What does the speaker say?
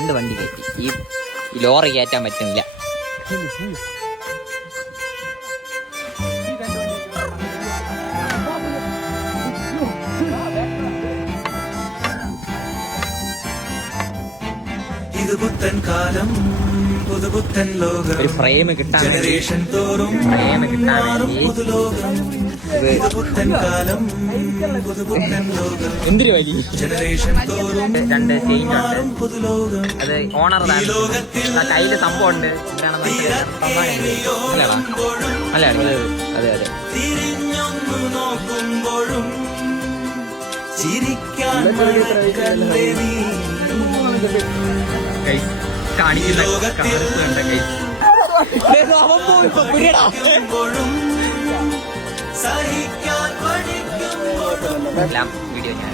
2 വണ്ടി കയറ്റി. ഈ ലോറി കയറ്റാൻ പറ്റുന്നില്ല. ഒരു ഫ്രെയിം കിട്ടാൻ വേണ്ടി എന്തൊരു വലിയ 2 ചെയിൻ ഉണ്ട്. അത് ഓണർ കയ്യില് സംഭവം ഉണ്ട്. അല്ല അതെ അതെ കാണിക്കുന്ന വീഡിയോ ഞാൻ